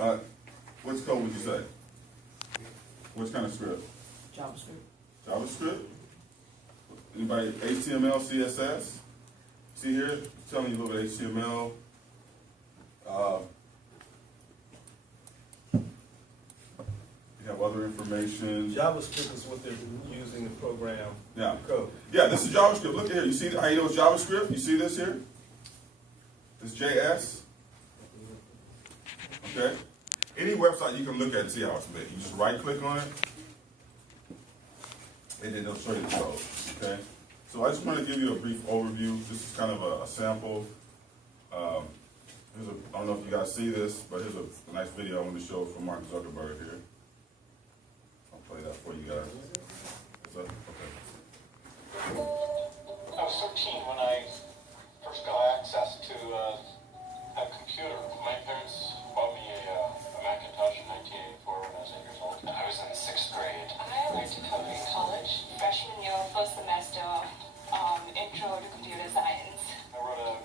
Which code would you say? Which kind of script? JavaScript. JavaScript? Anybody HTML, CSS? See here, it's telling you a little bit of HTML. You have other information. JavaScript is what they're using to program Yeah. code. Yeah, this is JavaScript. Look here. You see how you know it's JavaScript? You see this here? This JS. Okay. Any website you can look at and see how it's made. You just right click on it, and then it'll show you the code. Okay. So I just want to give you a brief overview. This is kind of a sample. I don't know if you guys see this, but here's a nice video I want to show from Mark Zuckerberg here. I'll play that for you guys. Okay. I was 13 when I first got access to a computer. My parents bought me a Macintosh in 1984 when I was 8 years old. I was in 6th grade. I learned to code in college. Freshman year, first semester, intro to computer science. I wrote a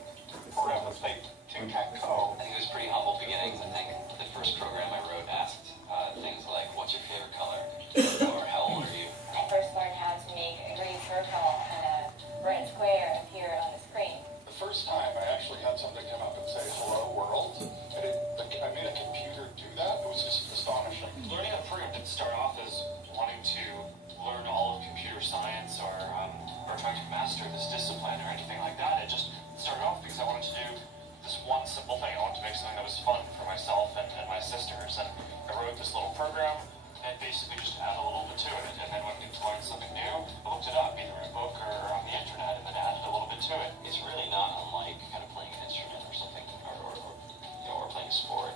program that played tic-tac-toe. I think it was pretty humble beginnings. I think the first program I wrote asked things like, what's your favorite color? Or how old are you? I first learned how to make a green circle and a red square appear on the screen. The first time I actually had somebody come up and say, hello world. I made a computer do that. It was just astonishing. Learning how to program didn't start off as wanting to learn all of computer science or trying to master this discipline or anything like that. It just started off because I wanted to do this one simple thing. I wanted to make something that was fun for myself and my sisters. And I wrote this little program and basically just added a little bit to it. And then when I needed to learn something new, I looked it up either in a book or on the internet and then added a little bit to it. It's really not unlike kind of playing an instrument or something, or playing a sport.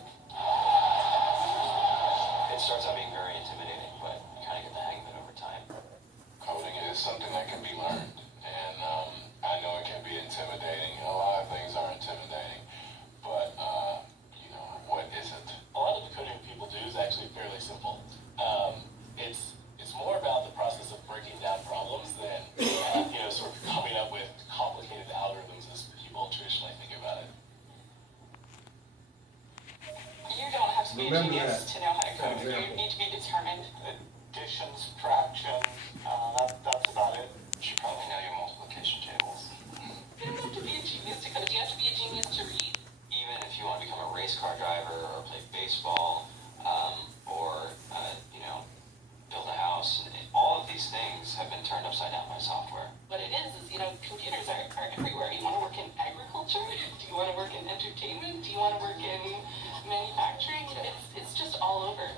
It starts out being very intimidating, but you kind of get the hang of it over time. Coding is something that can be learned. And I know it can be intimidating. A lot of things are intimidating. But, what isn't? A lot of the coding people do is actually fairly simple. It's more about the process of breaking down problems than, sort of coming up with complicated algorithms as people traditionally think about it. You don't have to be a genius to know how to code. You need to be determined. Addition, subtraction, that's about it. You should probably know your multiplication tables. You don't have to be a genius to code. You have to be a genius to read. Even if you want to become a race car driver or play baseball, or build a house, all of these things have been turned upside down by software. What it is, computers are everywhere. You want to work in agriculture? Do you want to work in entertainment? Do you want to work in manufacturing? It's just all over.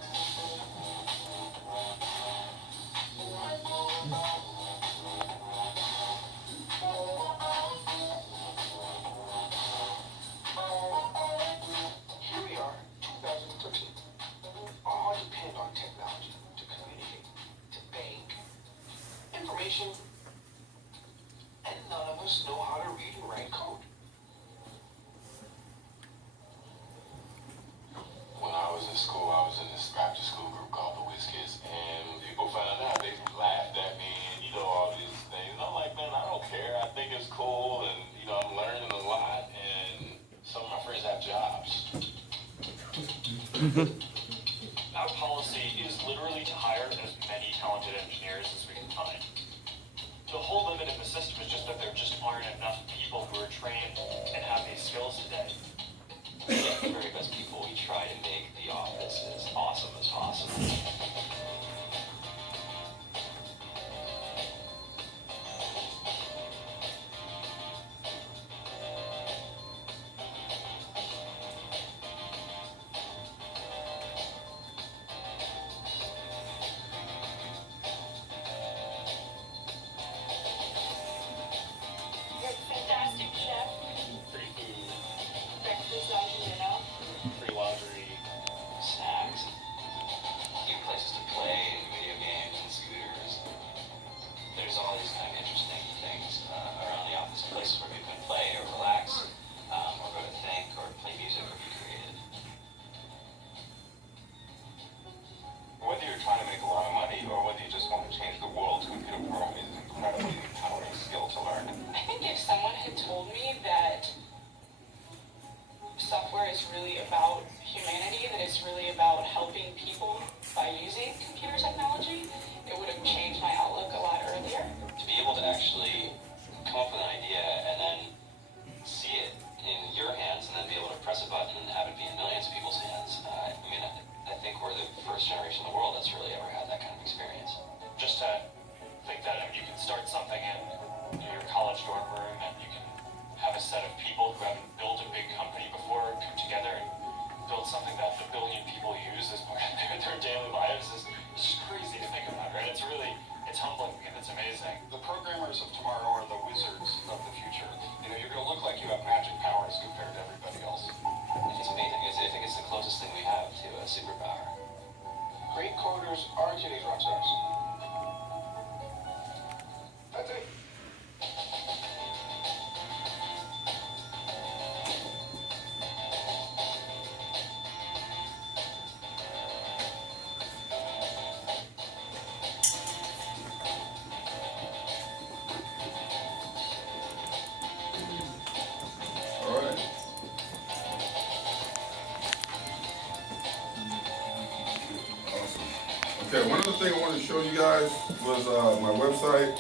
Here we are, 2013. All depend on technology to communicate, to bank, information, and none of us know how to read and write code. When I was in school, I was in this after-school group called the Whiz Kids, and when people found out, they laughed at me, and all these things. And I'm like, man, I don't care. I think it's cool, and I'm learning a lot, and some of my friends have jobs. Our policy is literally to hire as many talented engineers as we can find. The whole limit of the system is just that there just aren't enough people who are trained and have these skills today. The very best people, we try to make the office as awesome as possible. Free laundry, Snacks, new places to play, and video games and scooters. There's all these kind of interesting things around the office, places where people can play or relax, or go to think, or play music, or be creative. Whether you're trying to make a lot of money or whether you just want to change the world, computer programming is an incredibly empowering skill to learn. I think if someone had told me that software is really about humanity, that it's is really about helping people by using computer technology, it would have changed my outlook a lot earlier. To be able to actually come up with an idea and then see it in your hands and then be able to press a button and have it be in millions of people's hands, I mean, I think we're the first generation in the world that's really ever had that kind of experience. Just to think that you can start something in your college dorm room and you can have a set of people who haven't built a big company before come together and build something that a billion people use as part of their daily lives is just crazy to think about, right? It's humbling and it's amazing. The programmers of tomorrow are the wizards of the future. You know, you're going to look like you have magic powers compared to everybody else. It's amazing. I think it's the closest thing we have to a superpower. Great coders are today's rock stars. That's it. All right. Awesome. Okay, one other thing I wanted to show you guys was my website.